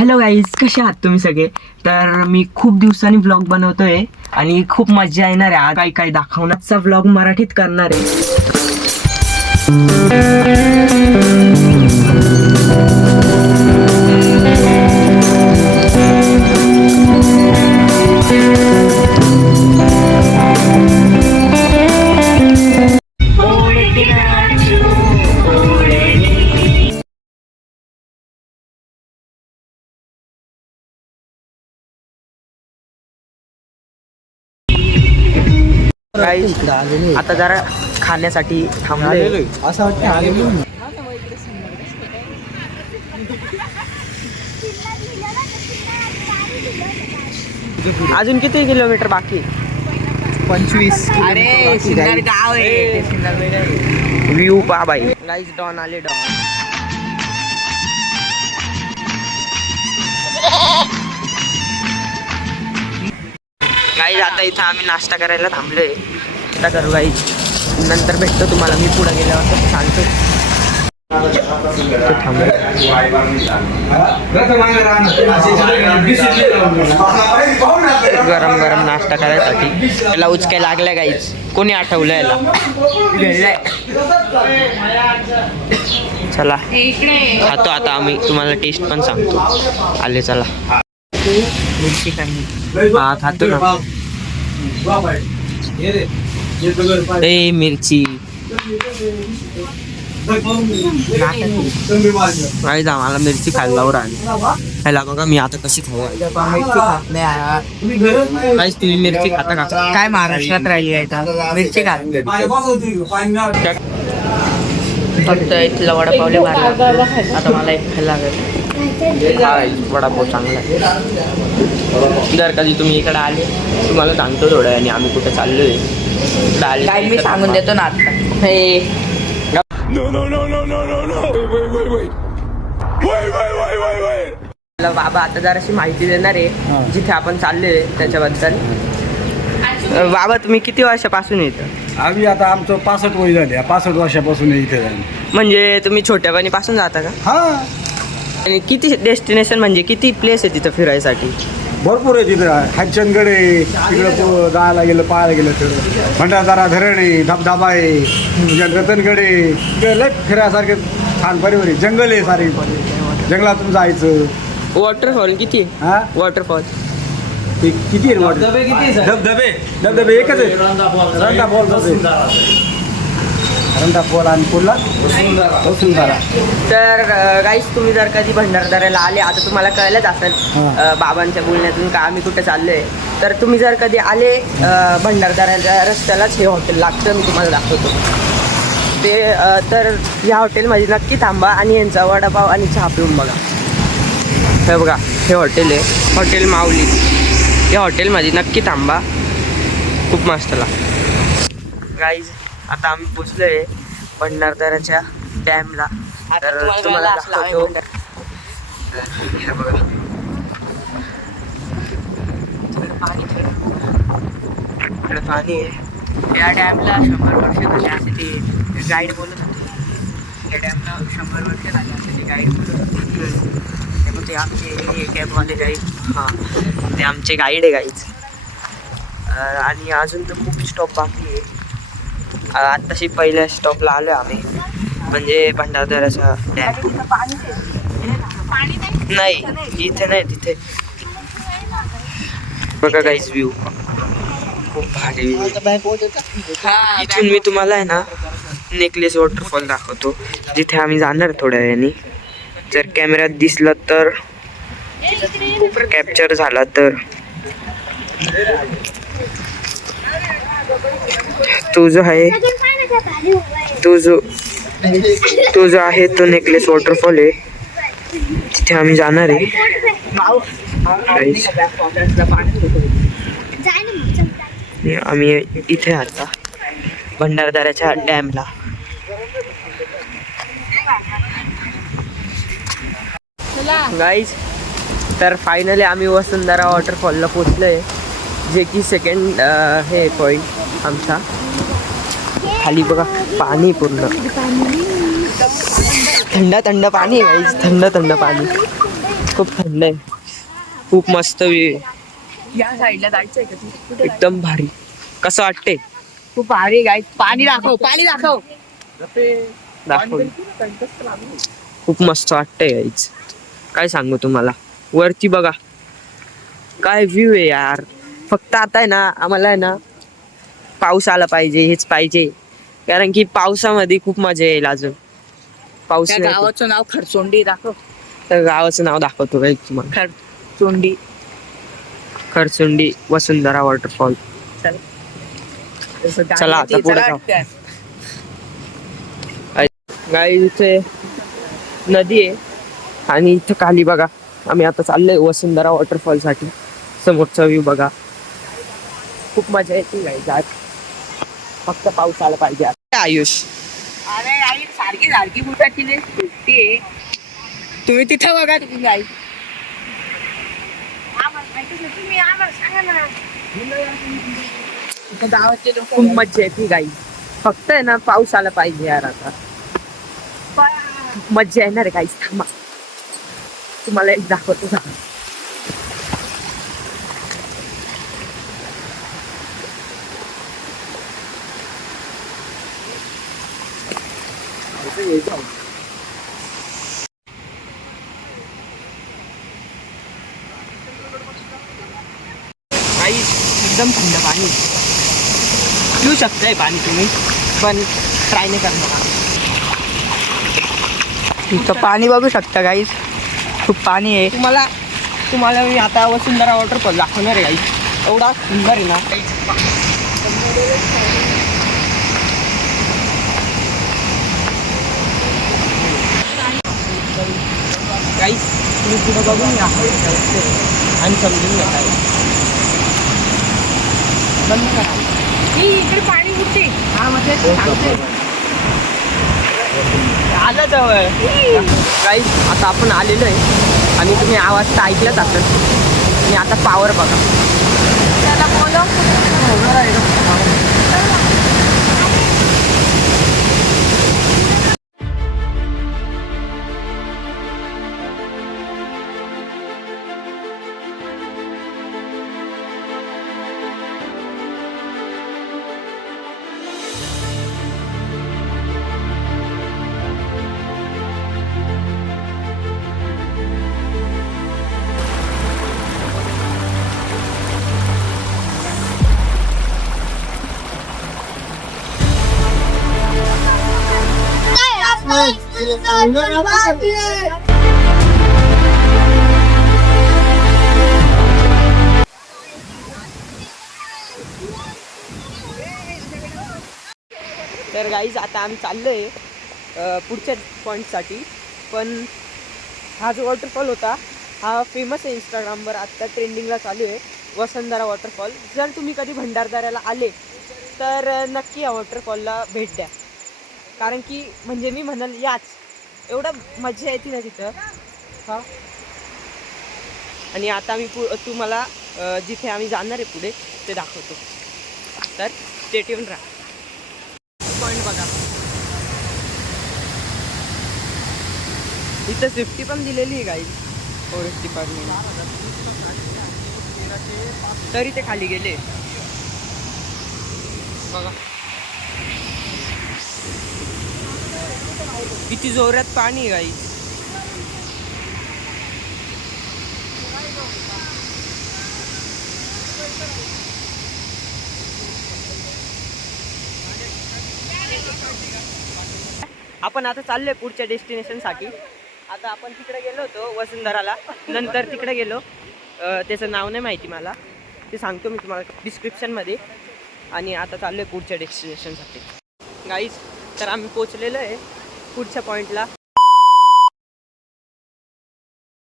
Hello guys, कसे आहात तुम्ही सगळे? तर मी खूप दिवसांनी व्लॉग बनवतोय आणि खूप मजा येणार आहे. आज काही काही दाखवण्याचा व्लॉग मराठीत करणार आहे. गाईज आता जरा खाण्यासाठी थांबलोय. असं वाटतं अजून किती किलोमीटर बाकी? 25. अरे सिन्नर गाव आहे. व्ह्यू पा बाई. गाईज डॉन आले. डॉन गाईज आता इथं आम्ही नाश्ता करायला थांबलोय. आता करू गाईज, नंतर भेटतो तुम्हाला. मी पुढे गेल्यावर तर सांगतो. गरम गरम नाश्ता करायसाठी याला उचकाय लागल्या गाईज. कोणी आठवलं याला? चला खातो आता आम्ही, तुम्हाला टेस्ट पण सांगतो. आले चला. मिरची हा खातो ना. ए मिरची गाईज, आम्हाला मिरची खायला राहिली. ह्याला बघा मी आता कशी खाऊ. गाईज तुम्ही मिरची खाता का? काय महाराष्ट्रात राहिली आहे मिरची खात फक्त इथला वडापावले भरला. आता मला एक खायला लागेल. वडापाव चांगला आहे. जर कधी तुम्ही इकडे आले तुम्हाला सांगतो थोडं, आणि आम्ही कुठे चाललोय. काय मी सांगून देतो ना आता. हे बाबा आता जराशी माहिती देणार आहे जिथे आपण चाललोय त्याच्याबद्दल. बाबा तुम्ही किती वर्षापासून येतं? आम्ही आता आमचं 65 वय झाले. 65 वर्षापासून इथे झाले. म्हणजे तुम्ही छोट्यापणीपासून जाता का? हा, आणि किती डेस्टिनेशन म्हणजे किती प्लेस आहे तिथं फिरायसाठी? भरपूर आहे तिथं. हरिश्चंद्रगड आहे तिकडं, जायला गेलं पाहायला गेलं तर भंडारदरा धरण आहे, धबधबा आहे, रतनगड आहे. तिकडे लय फिरायसारखे छान परिवार आहे. जंगल आहे सारे, जंगलातून जायचं. वॉटरफॉल किती आहे? हा, वॉटरफॉल ते किती आहे? धबधबे एकच आहे. रंधा फॉल आणि पुढला वसुंधरा. तर गाईस तुम्ही जर कधी भंडारदऱ्याला आले, आता तुम्हाला कळलंच असेल बाबांच्या बोलण्यातून का आम्ही कुठे चाललोय. तर तुम्ही जर कधी आले भंडारदऱ्याच्या रस्त्यालाच हे हॉटेल लागतं, मी तुम्हाला दाखवतो ते. तर ह्या हॉटेलमध्ये नक्की थांबा आणि यांचा वडापाव आणि चहा पिऊन बघा. हे बघा, हे हॉटेल आहे हॉटेल माऊली. या हॉटेलमध्ये नक्की थांबा, खूप मस्त लागतं. गाईज आता आम्ही पोचलोय भंडारदऱ्याच्या डॅमला. तर तुम्हाला दाखवतो. हे बघा, इकडे पाणी आहे. या डॅमला 100 वर्ष झाले असे ते गाईड बोलत होते. या डॅमला 100 वर्ष झाले असे ते गाईड बोलत होते. ते आमचे कॅबवाले गाईड. हां, ते आमचे गाईड आहे गाईज. आणि अजून तर खूप स्टॉप बाकी आहे. आत्ताशी पहिल्या स्टॉपला आलो आम्ही, म्हणजे भंडारदऱ्याचा डॅम. नाही इथे नाही, तिथे बघा गाईज व्ह्यू खूप भारी. इथून मी तुम्हाला आहे ना नेकलेस वॉटरफॉल दाखवतो, जिथे आम्ही जाणार थोड्या वेळाने. जर कॅमेऱ्यात दिसला तर, कॅप्चर झाला तर. तो जो आहे तो जो आहे तो नेकलेस वॉटरफॉल आहे, तिथे आम्ही जाणार आहे. आम्ही इथे आता भंडारदऱ्याच्या डॅमला. गाईज तर फायनली आम्ही वसुंधरा वॉटरफॉलला पोचलोय, जे की सेकंड हे पॉईंट आमचा. खाली बघा पाणी पूर्ण थंड थंड पाणी आहे गाईज, थंड थंड पाणी. खूप थंड आहे, खूप मस्त व्ह्यू आहे, या साईडला जायचंय का तू? एकदम भारी. कसं वाटते? खूप भारी गाईज. पाणी दाखव, पाणी दाखव. दाखव. खूप मस्त वाटतंय गाईज, काय सांगू तुम्हाला. वरती बघा काय व्ह्यू आहे यार. फक्त आता आहे ना आम्हाला आहे ना पाऊस आला पाहिजे, हेच पाहिजे, कारण की पावसामध्ये खूप मजा येईल. अजून पाऊस त्या नाही गावाचं नाव खरचोंडी दाखव. तर गावाचं नाव दाखवतो काही तुम्हाला. खरचोंडी. खरचुंडी वसुंधरा वॉटरफॉल. चला आता पुढे जाऊ. गाई इथे नदी आहे आणि इथं खाली बघा आम्ही आता चाललोय वसुंधरा वॉटरफॉल साठी. समोरचा व्ह्यू बघा, खूप मजा येते गाई. आज फक्त पाऊस आला पाहिजे. आयुष अरे गाई सारखी सारखी बुटाची सुट्टी. तुम्ही तिथं बघा तुम्ही गाई. गावाचे लोक खूप मजा येते गाई. फक्त आहे ना पाऊस आला पाहिजे यार. आता मजा येणार आहे गाईस. थांबा तुम्हाला एक दाखवतो. गाई एकदम थंड पाणी, पिऊ शकताय पाणी तुम्ही, पण ट्राय नाही करणार. इथं पाणी बघू शकता गाईस, खूप पाणी आहे. तुम्हाला मी आता वसुंधरा वॉटरफॉल दाखवणार आहे गाई. एवढा सुंदर आहे ना गाई. तुम्ही पुढे बघून घ्या आणि समजून घ्या काय. बंद करा. इकडे पाणी उठते. आलं जवळ काही. आता आपण आलेलो आहे आणि तुम्ही आवाज तर ऐकलाच असेल. आणि आता पावर बघा. त्याला बोलव. तर गाईज आता आम्ही चाललोय पुढच्या पॉईंटसाठी. पण हा जो वॉटरफॉल होता हा फेमस आहे इंस्टाग्रामवर, आत्ता ट्रेंडिंगला चालू आहे वसुंधरा वॉटरफॉल. जर तुम्ही कधी भंडारदऱ्याला आले तर नक्की या वॉटरफॉलला भेट द्या, कारण की म्हणजे मी म्हणाल याच एवढं मजा येते ना तिथं. हा. आणि आता मी तुम्हाला जिथे आम्ही जाणार आहे पुढे ते दाखवतो. तर स्टेट येऊन राहा. पॉईंट बघा, इथं सेफ्टी पण दिलेली आहे गाईड फॉरेस्ट डिपार्टमेंट. तरी ते खाली गेले बघा. किती जोरात पाणी आहे गाईड. आपण आता चाललोय पुढच्या डेस्टिनेशनसाठी. आता आपण तिकडे गेलो होतो वसुंधराला, नंतर तिकडे गेलो, त्याचं नाव नाही माहिती मला, ते सांगतो मी तुम्हाला डिस्क्रिप्शनमध्ये. आणि आता चाललोय पुढच्या डेस्टिनेशनसाठी गाईज. तर आम्ही पोचलेलो आहे पुढच्या पॉईंटला.